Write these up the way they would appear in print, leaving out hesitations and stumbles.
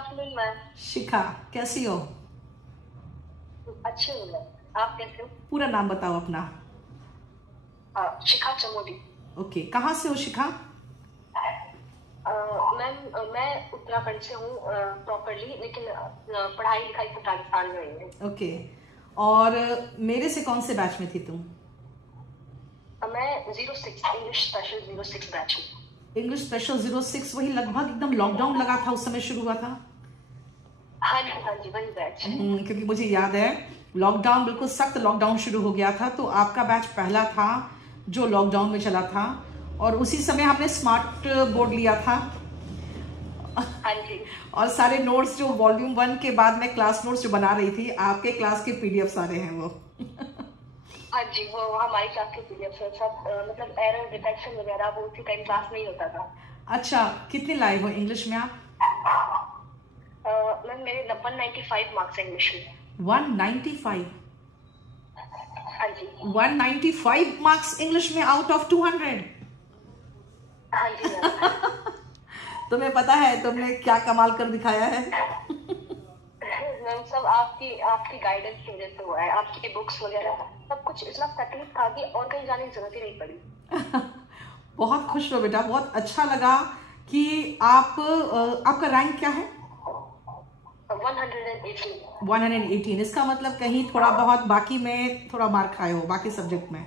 Afternoon ma'am. शिखा, कैसी हो? अच्छी हूँ मैं। आप कैसे हो? पूरा नाम बताओ अपना। शिखा चमोली। ओके, कहाँ से हो शिखा? मैम मैं उत्तराखंड से हूँ प्रॉपरली, लेकिन पढ़ाई लिखाई सब राजस्थान में हुई है। ओके, और मेरे से कौन से बैच में थी तुम? मैं 06 इंग्लिश स्पेशल 06 बैच में। इंग्लिश स्पेशल 06, वही लगभग एकदम लॉकडाउन लगा था उस समय शुरू हुआ था। हाँ जी वही बैच। क्योंकि मुझे याद है लॉकडाउन, बिल्कुल सख्त लॉकडाउन शुरू हो गया था, तो आपका बैच पहला था जो लॉकडाउन में चला था, और उसी समय हमने स्मार्ट बोर्ड लिया था। हाँ जी। और सारे नोट्स जो वॉल्यूम 1 के बाद में क्लास नोट्स जो बना रही थी, आपके क्लास के पीडीएफ सारे हैं वो। हाँ जी, वो हमारी क्लास के पीडीएफ सब मतलब एरर डिटेक्शन वगैरह वो उसी टाइम क्लास में ही होता था। अच्छा, कितने लाए हो इंग्लिश में आप? मैम मेरे 195 मार्क्स है इंग्लिश में। 195? हाँ जी। 195 मार्क्स इंग्लिश में आउट ऑफ 200? हाँ जी मैम। तुम्हें पता है तुमने क्या कमाल कर दिखाया है? मैम सब आपकी गाइडेंस की वजह से हुआ है। आपकी बुक्स वगैरह सब कुछ इतना तकलीफ था कि और कहीं जाने की जरूरत ही नहीं पड़ी। बहुत खुश हो बेटा, बहुत अच्छा लगा कि आपका रैंक क्या है? 118। 118। इसका मतलब कहीं थोड़ा बहुत बाकी में थोड़ा मार खाए हो बाकी सब्जेक्ट में।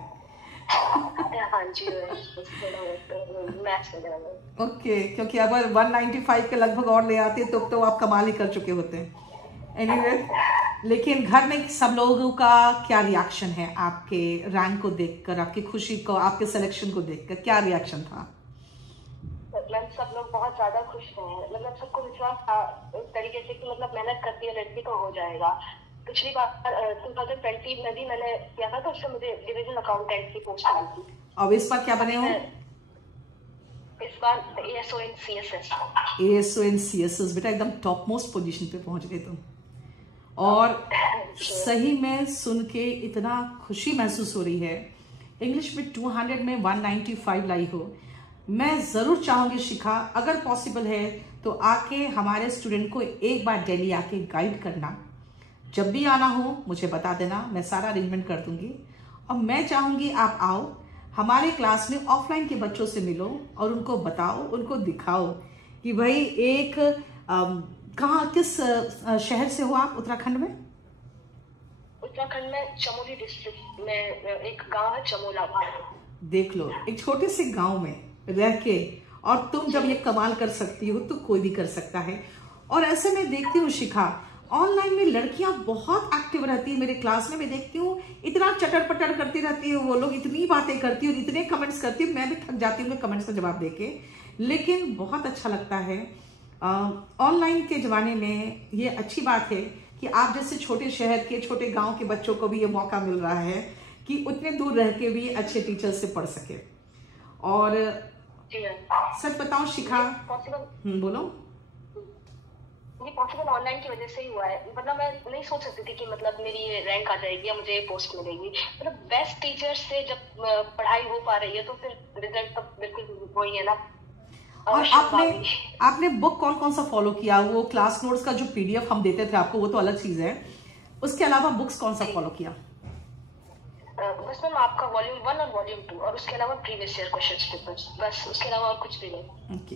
हाँ जी, मैथ्स वगैरह में। ओके, क्योंकि अगर 195 के लगभग और ले आते तो आप कमाल ही कर चुके होते। एनीवे, लेकिन घर में सब लोगों का क्या रिएक्शन है आपके रैंक को देखकर, आपकी खुशी को, आपके सिलेक्शन को देखकर क्या रिएक्शन था? मतलब सब लोग बहुत ज्यादा खुश हैं। मतलब सबको विश्वास था इस तरीके से कि मतलब मेहनत करती है लड़की तो हो जाएगा। पिछली बार 2020 में भी मैंने किया था, तो उससे मुझे डिवीजन अकाउंटेंट की पोस्ट आई थी। अब इस बार क्या बने हो? इस बार ASO इन CSS। ASO इन CSS, बेटा एकदम टॉप मोस्ट पोजीशन पे पहुंच गए तुम। और सही में सुन के इतना खुशी महसूस हो रही है। इंग्लिश में 200 में 195 लाई हो। मैं जरूर चाहूंगी शिखा, अगर पॉसिबल है तो आके हमारे स्टूडेंट को एक बार दिल्ली आके गाइड करना। जब भी आना हो मुझे बता देना, मैं सारा अरेंजमेंट कर दूंगी। और मैं चाहूंगी आप आओ हमारे क्लास में, ऑफलाइन के बच्चों से मिलो और उनको बताओ, उनको दिखाओ कि भाई एक कहाँ, किस शहर से हो आप उत्तराखंड में? उत्तराखंड में चमोली डिस्ट्रिक्ट में एक गांव है चमोला। देख लो, एक छोटे से गांव में रह के और तुम जब ये कमाल कर सकती हो तो कोई भी कर सकता है। और ऐसे में देखती हूँ शिखा, ऑनलाइन में लड़कियां बहुत एक्टिव रहती है। मेरे क्लास में मैं देखती हूँ इतना चटर पटर करती रहती है वो लोग, इतनी बातें करती है और इतने कमेंट्स करती है, मैं भी थक जाती हूँ कमेंट्स का जवाब देके। लेकिन बहुत अच्छा लगता है ऑनलाइन के जमाने में। ये अच्छी बात है कि आप जैसे छोटे शहर के, छोटे गांव के बच्चों को भी ये मौका मिल रहा है कि उतने दूर रह के भी अच्छे टीचर से पढ़ सके। और सच बताओ शिखा, बोलो। ये पॉसिबल ऑनलाइन की वजह से ही हुआ है। मतलब मैं नहीं सोच सकती थी कि मतलब मेरी ये रैंक आ जाएगी या मुझे ये पोस्ट मिलेगी। मतलब बेस्ट टीचर से जब पढ़ाई हो पा रही है तो फिर रिजल्ट तो बिल्कुल वही है ना। और आपने बुक कौन कौन सा फॉलो किया? वो क्लास नोट्स का जो पीडीएफ हम देते थे आपको वो तो अलग चीज है, उसके अलावा बुक्स कौन सा फॉलो किया? बस मैम आपका वॉल्यूम 1 और वॉल्यूम 2 और उसके अलावा प्रीवियस ईयर क्वेश्चंस पेपर्स, बस उसके अलावा और कुछ भी नहीं। ओके,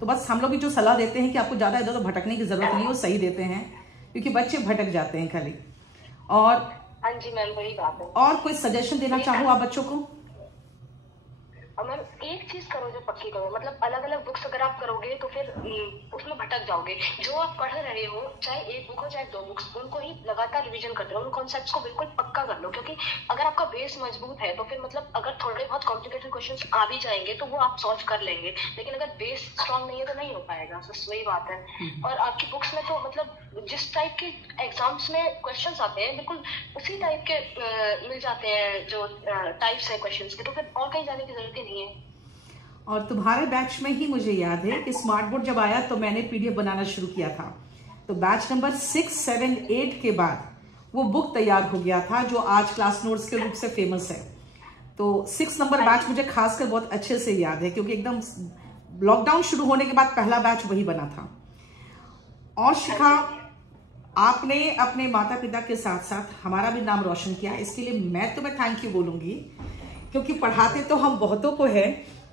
तो बस हम लोग भी जो सलाह देते हैं कि आपको ज्यादा इधर तो भटकने की जरूरत नहीं, वो सही देते हैं क्योंकि बच्चे भटक जाते हैं खाली। और हाँ जी मैम, वही बात है। और कोई सजेशन देना चाहो आप बच्चों को? मैम एक चीज करो जो पक्की करो, मतलब अलग अलग बुक्स अगर आप करोगे तो फिर उसमें भटक जाओगे। जो आप पढ़ रहे हो, चाहे एक बुक हो चाहे 2 बुक्स, उनको ही लगातार रिवीजन करते रहो, उन कॉन्सेप्ट्स को बिल्कुल पक्का कर लो। क्योंकि अगर आपका बेस मजबूत है तो फिर मतलब अगर थोड़े बहुत कॉम्प्लिकेटेड क्वेश्चंस आ भी जाएंगे तो वो आप सॉल्व कर लेंगे, लेकिन अगर बेस स्ट्रांग नहीं है तो नहीं हो पाएगा। बस वही बात है। और आपकी बुक्स में तो मतलब जिस टाइप के एग्जाम्स में क्वेश्चंस आते हैं बिल्कुल उसी टाइप के मिल जाते हैं जो टाइप्स है क्वेश्चंस के, तो फिर और कहीं जाने की जरूरत ही नहीं है। और तुम्हारे बैच में ही मुझे याद है कि स्मार्ट बोर्ड जब आया तो मैंने पीडीएफ बनाना शुरू किया था, तो बैच नंबर 6, 7, 8 के बाद वो बुक तैयार हो गया था जो आज क्लास नोट्स के रूप से फेमस है। तो 6 नंबर बैच मुझे खासकर बहुत अच्छे से याद है क्योंकि एकदम लॉकडाउन शुरू होने के बाद पहला बैच वही बना था। और शिखा, आपने अपने माता पिता के साथ साथ हमारा भी नाम रोशन किया, इसके लिए मैं तुम्हें थैंक यू बोलूंगी, क्योंकि पढ़ाते तो हम बहुतों को है,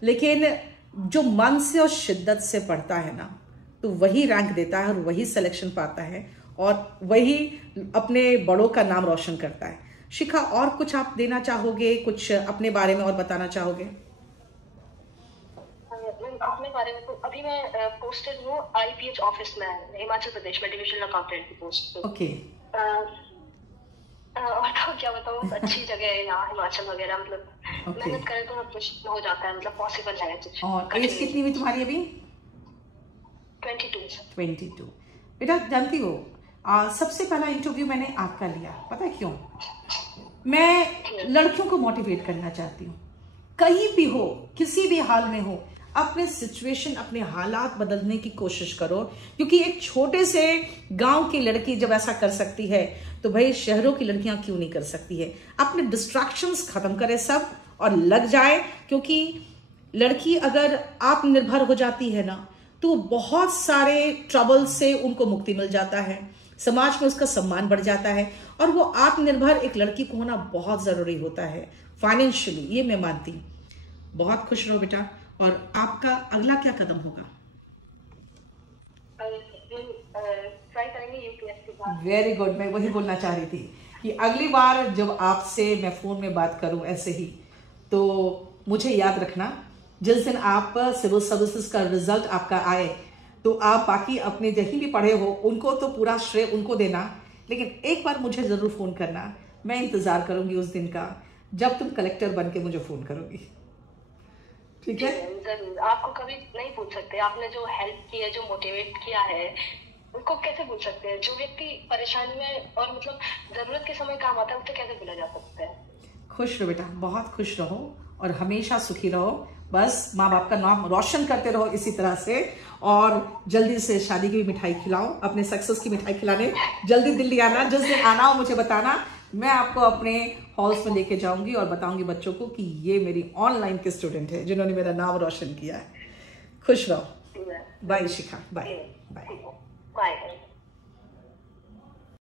लेकिन जो मन से और शिद्दत से पढ़ता है ना, तो वही रैंक देता है और वही सिलेक्शन पाता है और वही अपने बड़ों का नाम रोशन करता है। शिखा, और कुछ आप देना चाहोगे, कुछ अपने बारे में और बताना चाहोगे? अपने बारे में तो अभी मैं पोस्टेड हूँ IPH ऑफिस में, हिमाचल प्रदेश में, डिविजनल अकाउंटेंट की पोस्ट पे। ओके। और तो क्या बताऊँ, अच्छी जगह है यहाँ हिमाचल वगैरह, मतलब Okay. मेहनत करें तो सब कुछ हो जाता है, मतलब पॉसिबल है कुछ। और एज कितनी हुई तुम्हारी अभी? 22। 22। बेटा जानती हो, सबसे पहला इंटरव्यू मैंने आपका लिया, पता है क्यों? मैं लड़कियों को मोटिवेट करना चाहती हूँ, कहीं भी हो, किसी भी हाल में हो, अपने सिचुएशन, अपने हालात बदलने की कोशिश करो, क्योंकि एक छोटे से गांव की लड़की जब ऐसा कर सकती है तो भाई शहरों की लड़कियां क्यों नहीं कर सकती है? अपने डिस्ट्रैक्शंस खत्म करे सब और लग जाए, क्योंकि लड़की अगर आत्मनिर्भर हो जाती है ना, तो बहुत सारे ट्रबल से उनको मुक्ति मिल जाता है, समाज में उसका सम्मान बढ़ जाता है, और वो आत्मनिर्भर एक लड़की को होना बहुत जरूरी होता है फाइनेंशियली, ये मैं मानती हूँ। बहुत खुश रहो बेटा। और आपका अगला क्या कदम होगा? ट्राई करेंगे UPSC का। वेरी गुड, मैं वही बोलना चाह रही थी कि अगली बार जब आपसे मैं फोन में बात करूं ऐसे ही, तो मुझे याद रखना, जिस दिन आप सिविल सर्विसेज का रिजल्ट आपका आए, तो आप बाकी अपने जहीं भी पढ़े हो उनको तो पूरा श्रेय उनको देना, लेकिन एक बार मुझे जरूर फोन करना। मैं इंतजार करूंगी उस दिन का जब तुम कलेक्टर बन के मुझे फोन करोगी, ठीक है? जरूर, आपको कभी नहीं भूल सकते, आपने जो हेल्प की है, जो मोटिवेट किया है, उनको कैसे भूल सकते हैं? जो व्यक्ति परेशानी में और मतलब जरूरत के समय काम आता है, उसे कैसे भूला जा सकता है? खुश रहो बेटा, बहुत खुश रहो और हमेशा सुखी रहो, बस माँ बाप का नाम रोशन करते रहो इसी तरह से, और जल्दी से शादी की भी मिठाई खिलाओ, अपने सक्सेस की मिठाई खिलाने जल्दी दिल्ली आना, जिस दिन आना हो मुझे बताना, मैं आपको अपने हॉल्स में लेके जाऊंगी और बताऊंगी बच्चों को कि ये मेरी ऑनलाइन के स्टूडेंट है जिन्होंने मेरा नाम रोशन किया है। खुश रहो। बाय शिखा, बाय बाय। बाय।